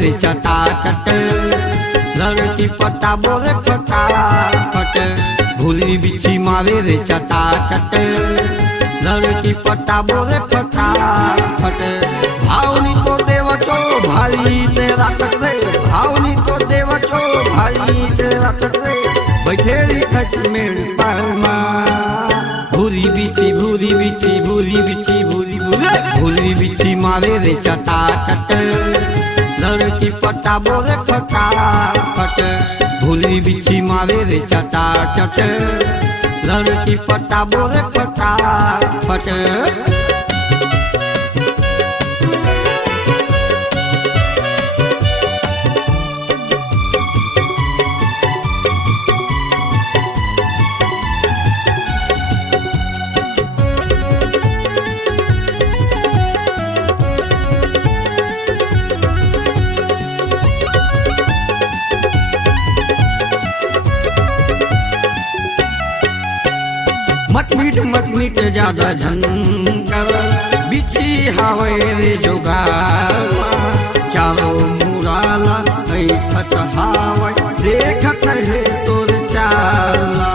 रे चटा चट लड़की पटा बोले फटा फट भूली बिछी मारे रे चटा चट लड़की पटा बोले फटा फट भावनी तो देवचो भारी तेरा तकरे भावनी तो देवचो भारी तेरा तकरे बैठेरी खट में परमा भूरी बिछी भूरी बिछी भूरी बिछी भूरी भूरी बिछी मारे रे चटा चट लड़की पटा बोले फटा फट भूरी बिछी मारे रे चटा चट लड़की पटा बोले फटा फट मट मीट ज्यादा झंकर बिछी हवे रे जोगार चारो मुराला ऐठत हावे देखत है तोर चाला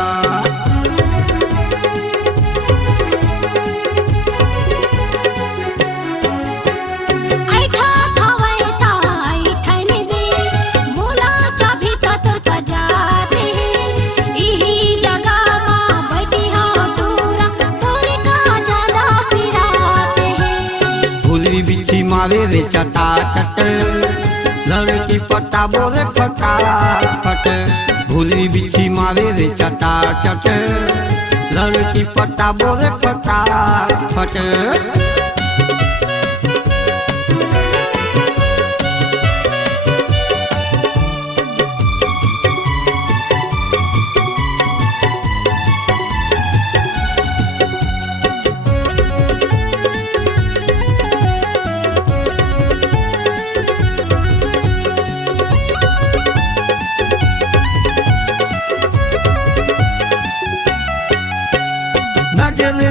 बिछी मारे रे चटा चट लड़की पटा बोले फटा फट भूली बिछी मारे रे चटा चट लड़की पटा बोले फटा फट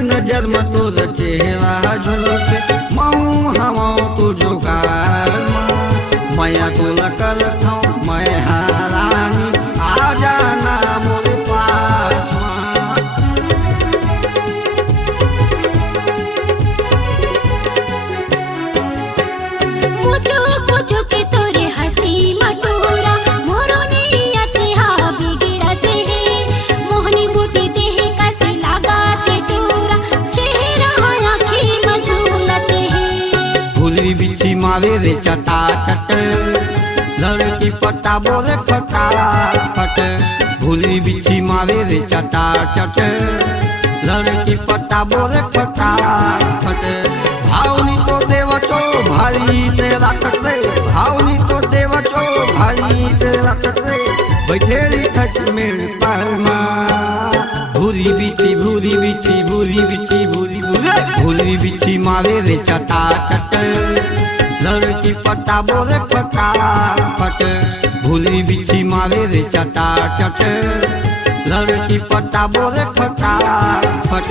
नजर में तोर चेहरा झलके मऊ हवा तो जोगार मैं तोला करता मैं हारानी आ जाना मोरे पास मुझो मुझो के तोरे हंसी मटोरा मोरो नियत हा बिगड़ते है मोहनी बूटी देह कैसे लगाते टोरा भूली बिछी मारे रे चटा चट लड़की पटा बोले फटा फट भूली बिछी मारे रे चटा चट लड़की पटा बोले फटा फट भावनी तो देवचो भारी तेरा तकरे भावनी तो देवचो भारी तेरा तकरे बैठेरी खट में परमा भूरी बिछी भूरी बिछी भूरी बिछी भूरी भूरी बिछी मारे रे चटा चट लड़की पटा बोले फटा फट भूरी बिछी मारे रे चटा चट लड़की पटा बोले फटा फट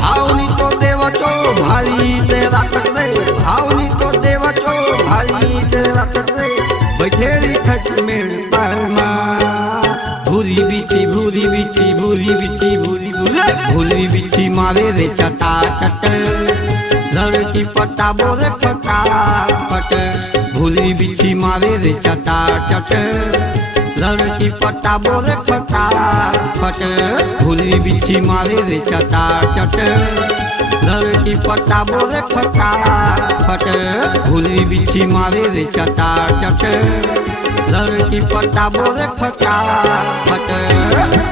भावनी तो देवचो भारी तेरा तकरे भावनी तो देवचो भारी तेरा तकरे बैठेरी खट में परमा भूरी बिछी भूरी बिछी भूरी बिछी भूरी भूरी बिछी मारे रे चटा चट लड़की पटा बोले फटा फट भूरी बिछी मारे रे चटा चट लड़की पटा बोले फटा फट भूरी बिछी मारे रे चटा चट लड़की पटा बोले फटा फट भूरी बिछी मारे रे चटा चट लड़की पटा बोले फटा फट।